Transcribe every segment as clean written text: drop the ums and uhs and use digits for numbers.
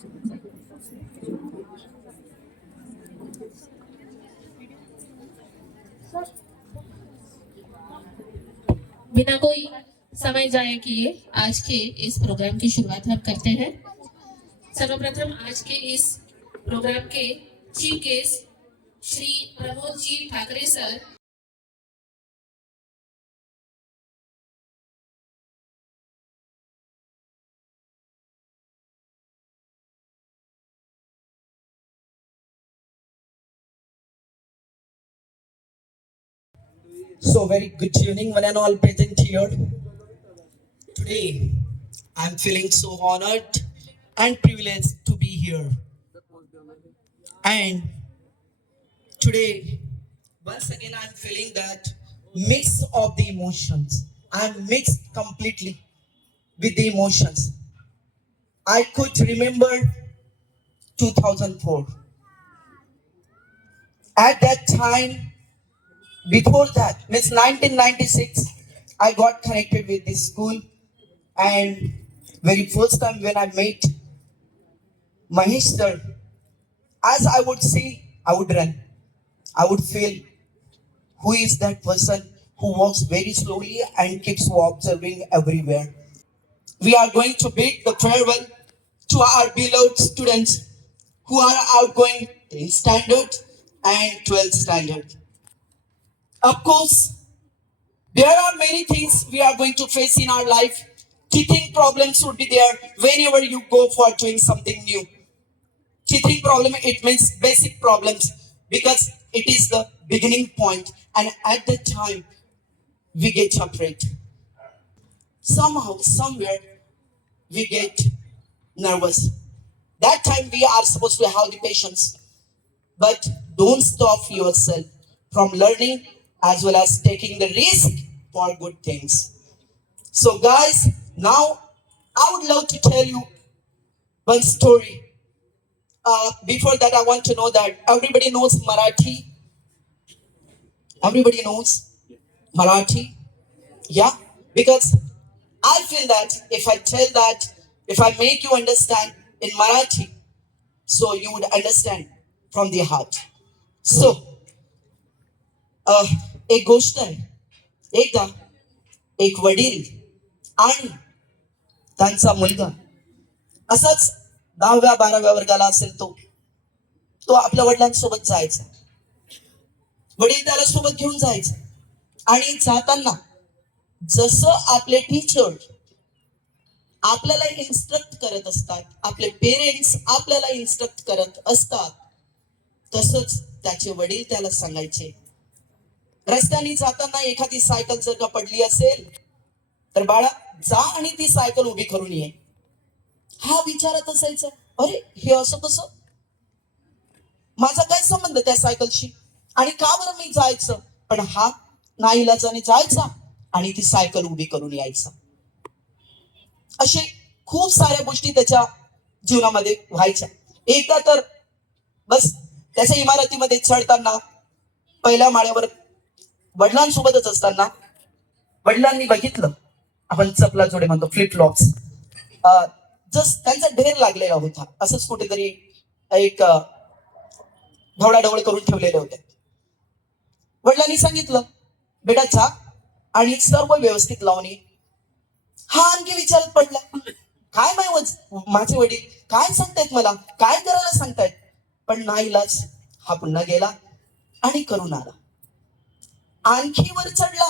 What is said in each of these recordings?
बिना कोई समय जाए किए आज के इस प्रोग्राम की शुरुआत हम करते हैं। सर्वप्रथम आज के इस प्रोग्राम के chief guest Shri Pramod ji Thackeray sir So very good evening, one and all present here. Today, I'm feeling so honored and privileged to be here. And today, once again, I'm feeling that mix of the emotions. I'm mixed completely with the emotions. I could remember 2004. At that time, before that, means 1996, I got connected with this school, and very first time when I met Mahesh sir, as I would see, I would run. I would feel who is that person who walks very slowly and keeps observing everywhere. We are going to bid the farewell to our beloved students who are outgoing 10th standard and 12th standard. Of course, there are many things we are going to face in our life. Teething problems would be there whenever you go for doing something new. Teething problem, it means basic problems because it is the beginning point, and at that time we get afraid. Somehow, somewhere, we get nervous. That time we are supposed to have the patience, but don't stop yourself from learning as well as taking the risk for good things. So, guys, now I would love to tell you one story. Before that, I want to know that everybody knows Marathi. Everybody knows Marathi. Yeah, because I feel that if I tell that, if I make you understand in Marathi, so you would understand from the heart. So, एक गोष्ट आहे. एकदा एक वडील आणि त्यांचा मुलगा असाच 10व्या 12व्या वर्गाला असेल तो तो आपल्या वडिलांसोबत जायचा. वडील त्याला सोबत घेऊन जायचा आणि जाताना जसं आपले टीचर आपल्याला इन्स्ट्रक्ट करत असतात, आपले पेरेंट्स आपल्याला इन्स्ट्रक्ट करत असतात, तसंच त्याचे वडील त्याला सांगायचे. रस्त्याने जाताना एखादी सायकल जर का पडली असेल तर बाळा जा आणि ती सायकल उभी करून ये. हा विचारत असायचा, अरे हे असं कसं, माझा काय संबंध त्या सायकलशी आणि का बरं मी जायचं. पण हा नाईलाजाने जायचा आणि ती सायकल उभी करून यायचा. असे खूप साऱ्या गोष्टी त्याच्या जीवनामध्ये व्हायच्या. एकदा तर बस त्याच्या इमारतीमध्ये चढताना पहिल्या माळ्यावर वडिलांसोबतच असताना वडिलांनी बघितलं, आपण चपला जोडे म्हणतो फ्लिप फ्लॉप्स, जस्ट त्यांचा ढेर लागलेला होता. असंच कुठेतरी एक ढवळाढवळ करून ठेवलेले होते. वडिलांनी सांगितलं, बेटा जा आणि सर्व व्यवस्थित लावून ये. हा आणखी विचारत पडला, काय माझे वडील काय सांगतायत, मला काय करायला सांगतायत. पण नाईलाज हा पुन्हा गेला आणि करून आला. आणखी वर चढला,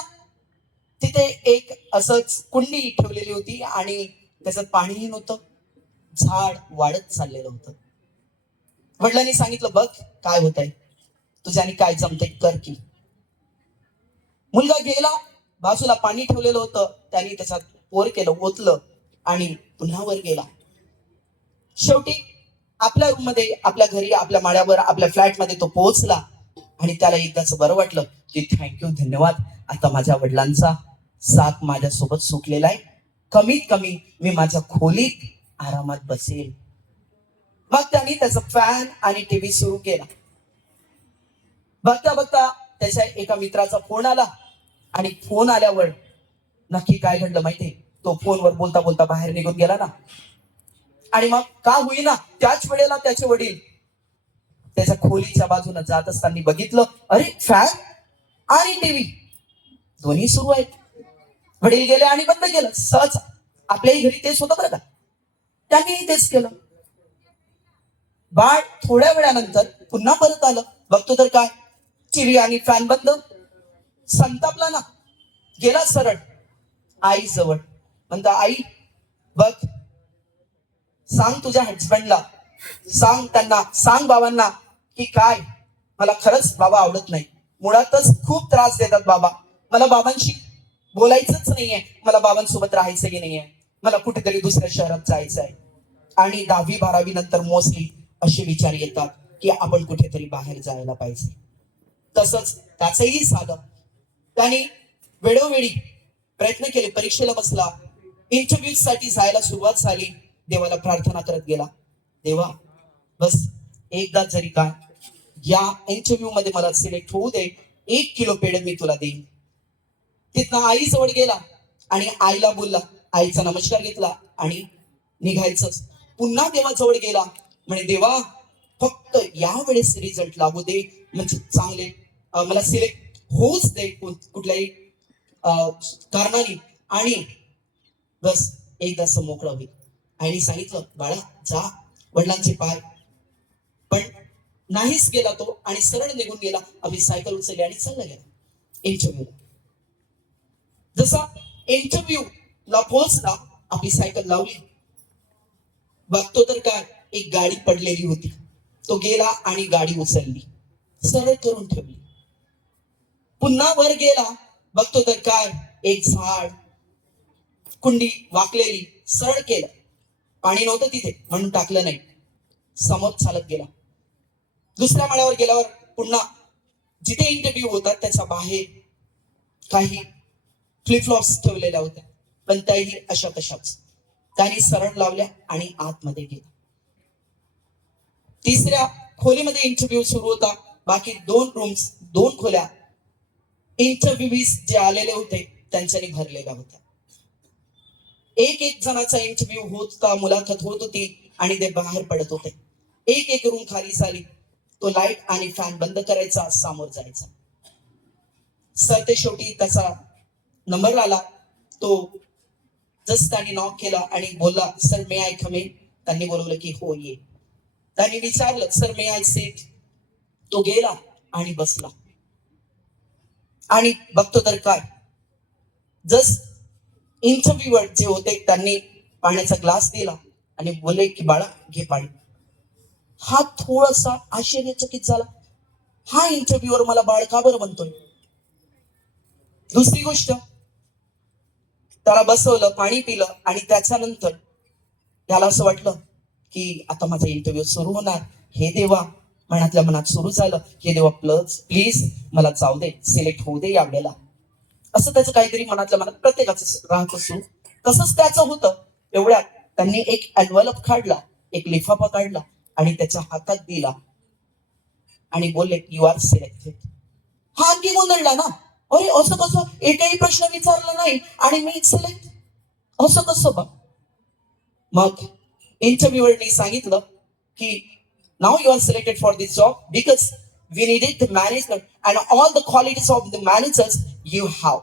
तिथे एक असंच कुंडी ठेवलेली होती आणि त्याच्यात पाणीही नव्हतं, झाड वाढत चाललेलं होतं. वडिलांनी सांगितलं, बघ काय होत आहे, तुझ्याने काय जमतंय कर की. मुलगा गेला, बाजूला पाणी ठेवलेलं होतं, त्यांनी त्याच्यात वर केलं, ओतलं आणि पुन्हा वर गेला. शेवटी आपल्या रूम मध्ये, आपल्या घरी, आपल्या माळ्यावर, आपल्या फ्लॅट मध्ये तो पोहोचला आणि त्याला एकदाच बरं वाटलं की थँक्यू, धन्यवाद, आता माझ्या वडिलांचा साथ माझ्यासोबत सुटलेला आहे, कमीत कमी मी माझ्या खोलीत आरामात बसेल. मग त्यांनी त्याचा फॅन आणि टीव्ही सुरू केला. बघता बघता त्याच्या एका मित्राचा फोन आला आणि फोन आल्यावर नक्की काय घडलं माहितीये, तो फोनवर बोलता बोलता बाहेर निघून गेला ना. आणि मग का होईना त्याच वेळेला त्याचे वडील त्याच्या खोलीच्या बाजूने जात असताना बघितलं, अरे फॅन आणि टीव्ही दोन्ही सुरू आहेत. वडील गेले आणि बंद केलं. सहज आपल्याही घरी तेच होतं बरं का, त्यांनीही तेच केलं. बाळ थोड्या वेळानंतर पुन्हा परत आलं. बघतो तर काय, टीव्ही आणि फॅन बंद. संतापला ना, गेला सरळ आई जवळ. म्हणता, आई बघ, सांग तुझ्या हजबंडला, सांग त्यांना, सांग बाबांना की काय मला खरंच बाबा आवडत नाही. मुळातच खूप त्रास देतात बाबा. मला बाबांशी बोलायचंच नाहीये, मला बाबांसोबत राहायचंही नाहीये, मला कुठेतरी दुसऱ्या शहरात जायचं आहे. आणि 10वी-12वी नंतर मोस्टली असे विचार येतात की आपण कुठेतरी बाहेर जायला पाहिजे. तसंच त्याचंही झालं. त्याने वेळोवेळी प्रयत्न केले, परीक्षेला बसला, इंटरव्ह्यू साठी जायला सुरुवात झाली. देवाला प्रार्थना करत गेला, देवा बस एकदा जरी काय या इंटरव्ह्यू मध्ये मला सिलेक्ट होऊ दे, 1 किलो पेढे मी तुला देईन. तिथनं आई जवळ गेला आणि आईला बोलला, आईचा नमस्कार घेतला आणि निघायचंच. पुन्हा देवाजवळ गेला, म्हणे देवा फक्त या वेळेस रिझल्ट लागू दे, म्हणजे चांगले मला सिलेक्ट होऊच दे कुठल्याही कारणाने, आणि बस एकदाच मोकळा होईल. आईने सांगितलं, बाळा जा वडिलांचे पाय. पण नाहीच गेला तो आणि सरळ निघून गेला. आपली सायकल उचलली आणि चालला गेला इंटरव्ह्यूला. जसा इंटरव्ह्यू ला पोहोचला, आपली सायकल लावली, बघतो तर काय, एक गाडी पडलेली होती. तो गेला आणि गाडी उचलली, सरळ करून ठेवली. पुन्हा वर गेला, बघतो तर काय, एक झाड, कुंडी वाकलेली, सरळ केलं. पाणी नव्हतं तिथे म्हणून टाकलं नाही, समोर चालत गेला. दुसऱ्या माळ्यावर गेल्यावर पुन्हा जिथे इंटरव्ह्यू होता त्याच्या बाहेर काही फ्लिपफ्लॉप्स ठेवलेल्या होत्या, पण त्याही अशा तशाच. त्याने सरळ लावल्या आणि आतमध्ये गेला. तिसऱ्या खोलीमध्ये इंटरव्ह्यू सुरू होता. बाकी 2 रूम्स, 2 खोल्या इंटरव्ह्यूज जे आलेले होते त्यांच्यानी भरलेल्या होत्या. एक जणाचा इंटरव्ह्यू होत होता, मुलाखत होत होती आणि ते बाहेर पडत होते. एक रूम खाली झाली. तो लाईट आणि फॅन बंद करायचा, समोर जायचा. सर ते शेवटी त्याचा नंबर आला. तो जस्ट त्याने नॉक केला आणि बोलला, sir may I come in. त्यांनी बोलवलं की हो ये. त्यांनी विचारलं, सर मे आय सीट. तो गेला आणि बसला. आणि बघतो तर काय, जस्ट इंटरव्ह्यूवर जे होते त्यांनी पाण्याचा ग्लास दिला आणि बोलले की बाळा घे पाणी. हा थोडासा आश्चर्यचकित झाला, हा इंटरव्ह्यूवर मला बाळ का बरं म्हणतोय. दुसरी गोष्ट, त्याला बसवलं, पाणी पिलं आणि त्याच्यानंतर त्याला असं वाटलं की आता माझा इंटरव्ह्यू सुरू होणार. हे देवा मनातल्या मनात सुरू झालं, हे देवा प्लीज मला जाऊ दे, सिलेक्ट होऊ दे यावेळेला. असं त्याचं काहीतरी मनातल्या मनात प्रत्येकाचं राहत असू. तसंच त्याचं होतं. एवढ्यात त्यांनी एक एनव्हलप काढला, एक लिफाफा काढला आणि त्याच्या हातात दिला आणि बोलले, यू आर सिलेक्टेड. हा आणखी गोंधळला ना, अरे असं कसं, एकही प्रश्न विचारला नाही आणि मी सिलेक्ट, असं कसं बा. मग इंटरव्ह्यूअरनी सांगितलं की now you are selected for this job because we needed the management and all the qualities of the managers you have.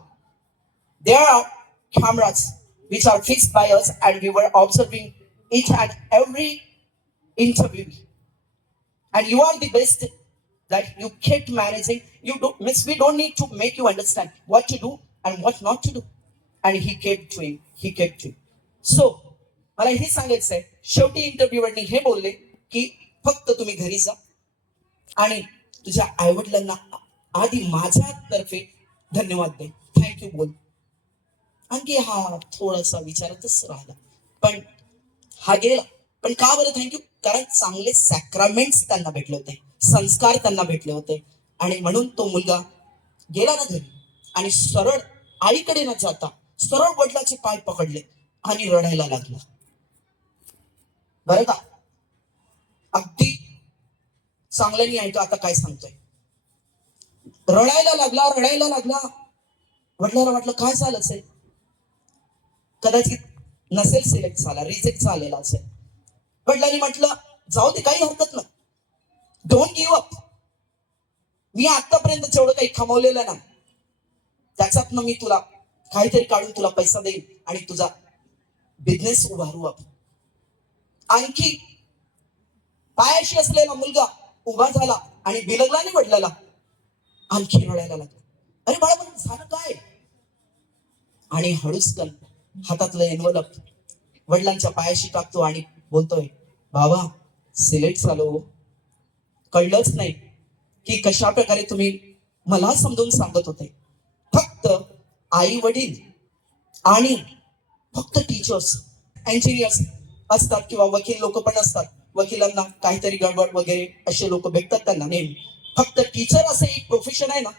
There are cameras which are fixed by us and we were observing each and every interview. And you are the best that you kept managing. You don't, miss, we don't need to make you understand what to do and what not to do. And he kept doing, he kept doing. So, मला हे सांगायचं आहे, शेवटी इंटरव्ह्यूअरनी हे बोलले की फक्त तुम्ही घरी जा आणि तुझ्या आईवडिलांना आधी माझ्यातर्फे धन्यवाद दे, थँक्यू बोल. आणखी हा थोडासा विचारातच राहिला, पण हा गेला. पण का बरं थँक्यू, कारण चांगले सॅक्रामेंट्स त्यांना भेटले होते, संस्कार त्यांना भेटले होते. आणि म्हणून तो मुलगा गेला ना घरी आणि सरळ आईकडे न जाता सरळ वडिलाचे पाय पकडले आणि रडायला लागला. बरं का, अगदी चांगल्याने ऐका आता काय सांगतोय. रडायला लागला. वडिलांना वाटलं काय झालं असेल, कदाचित नसेल सिलेक्ट झाला, रिजेक्ट झालेला असेल. वडिलांनी म्हटलं जाऊ दे, काही हरकत नाही, डोंट गिव्ह अप. मी आतापर्यंत जेवढं काही कमवलेलं ना, त्याच्यातनं मी तुला काहीतरी काढून तुला पैसा देईन आणि तुझा बिझनेस उभारू आपण. आणखी पायाशी असलेला मुलगा उभा झाला आणि बिलगला नाही वडिलाला, आणखी रडायला लागला. अरे बाळा, पण झालं काय? आणि हळूचकन हातातलं एनवलप वडिलांच्या पायाशी टाकतो आणि बोलतोय, बाबा सिलेक्ट झालो, कळलंच नाही की कशा प्रकारे तुम्ही मला समजून सांगत होते. फक्त आई वडील आणि फक्त टीचर्स, इंजिनियर्स असतात किंवा वकील लोक पण असतात, वकिलांना काहीतरी गडबड वगैरे असे लोक भेटतात त्यांना नेहमी. फक्त टीचर असं एक प्रोफेशन आहे ना,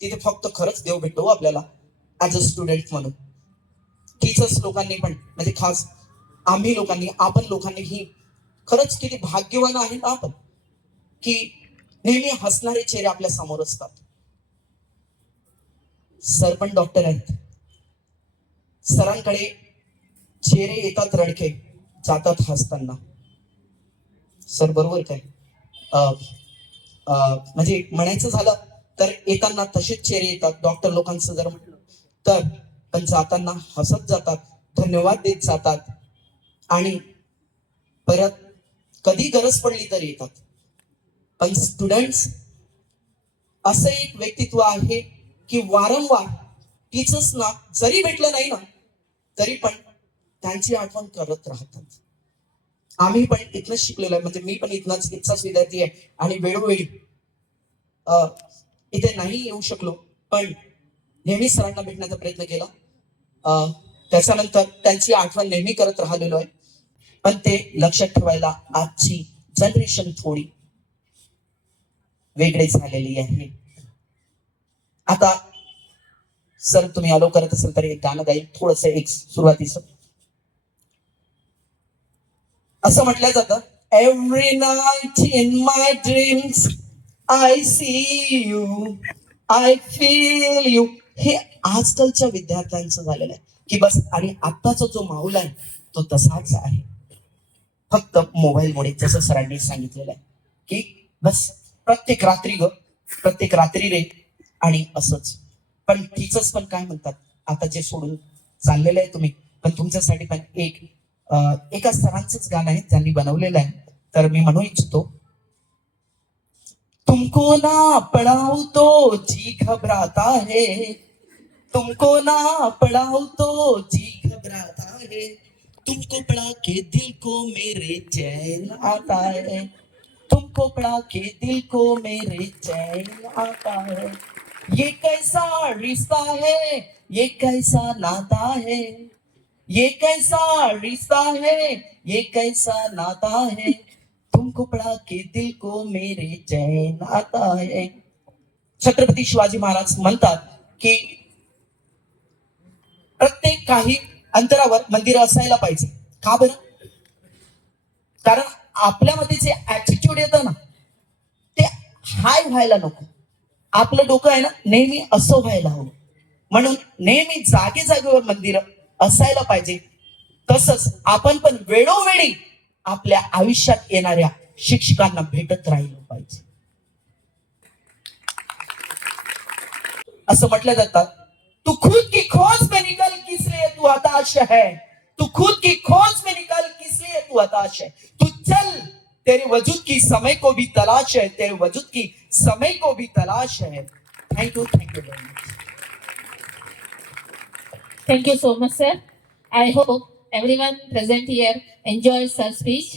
तिथे फक्त खरंच देव भेटतो आपल्याला ऍज अ स्टुडंट म्हणून. टीचर्स लोकांनी पण, म्हणजे खास आम्ही लोकांनी, आपण लोकांनी ही खरंच किती भाग्यवान आहे ना आपण, की नेहमी हसणारे चेहरे आपल्या समोर असतात. सर पण डॉक्टर आहेत, सरांकडे चेहरे येतात रडके, जातात हसताना. सर बरोबर काय? म्हणजे म्हणायचं झालं तर येताना तसेच चेहरे येतात डॉक्टर लोकांचं जर म्हटलं तर, पण जाताना हसत जातात, धन्यवाद देत जातात आणि परत कधी गरज पडली तर येतात. पण स्टुडंट्स असं एक व्यक्तित्व आहे की वारंवार टीचर्सना जरी भेटलं नाही ना, तरी पण त्यांची आठवण करत राहतात. आम्ही पण इथनच शिकलेलो आहे, म्हणजे मी पण इथचाच विद्यार्थी आहे आणि वेळोवेळी इथे नाही येऊ शकलो, पण नेहमी सरांना भेटण्याचा प्रयत्न केला. त्याच्यानंतर त्यांची आठवण नेहमी करत राहिलेलो आहे. पण ते लक्षात ठेवायला आजची जनरेशन थोडी वेगळी झालेली आहे. आता सर तुम्ही अलो करत असेल तर एक गाणं गाईल, थोडस एक सुरुवातीचं. असं म्हटलं जातं, every night in my dreams I see you, I feel you. हे आजकालच्या विद्यार्थ्यांचं झालेलं आहे की बस, आणि आत्ताचा जो माहोल आहे तो तसाच आहे, फक्त मोबाईलमुळे, जसं सरांनी सांगितलेलं आहे की बस प्रत्येक रात्री रे, आणि असंच. पण टीचर्स पण काय म्हणतात, आता जे सोडून चाललेलं आहे तुम्ही, पण तुमच्यासाठी पण एका सरांचंच गाणं आहे, त्यांनी बनवलेलं आहे, तर मी म्हणू इच्छितो. तुमको ना पढ़ाऊं तो जी घबराता है, तुमको ना पढ़ाऊं तो जी घबराता है, तुमको पढ़ा के दिल को मेरे चैन आता है, तुमको पढ़ा के दिल को मेरे चैन आता है. ये कैसा रिश्ता है, ये कैसा नाता है, ये कैसा रिश्ता है, ये कैसा नाता है, तुमको पढ़ा के दिल को मेरे चैन आता है. छत्रपती शिवाजी महाराज म्हणतात की प्रत्येक काही अंतरावर मंदिर असायला पाहिजे. का बरं? कारण आपल्यामध्ये जे ऍटिट्यूड येतं ना, ते हाय व्हायला नको. आपलं डोकं आहे ना नेहमी असं व्हायला हवं, म्हणून नेहमी जागेवर मंदिर असायला पाहिजे. तसंच आपण पण वेळोवेळी आपल्या आयुष्यात येणाऱ्या शिक्षकांना भेटत राहिलं पाहिजे. असं म्हटलं जातं, तू खुद की खोज में निकल किस लिए तू हताश है, तू खुद की खोज में निकल किस लिए तू हताश है, तू चल तेरे वजूद की समय को भी तलाश है, तेरे वजूद की समय को भी तलाश है. Thank you very much. Thank you so much, sir. I hope everyone present here enjoyed sir's speech.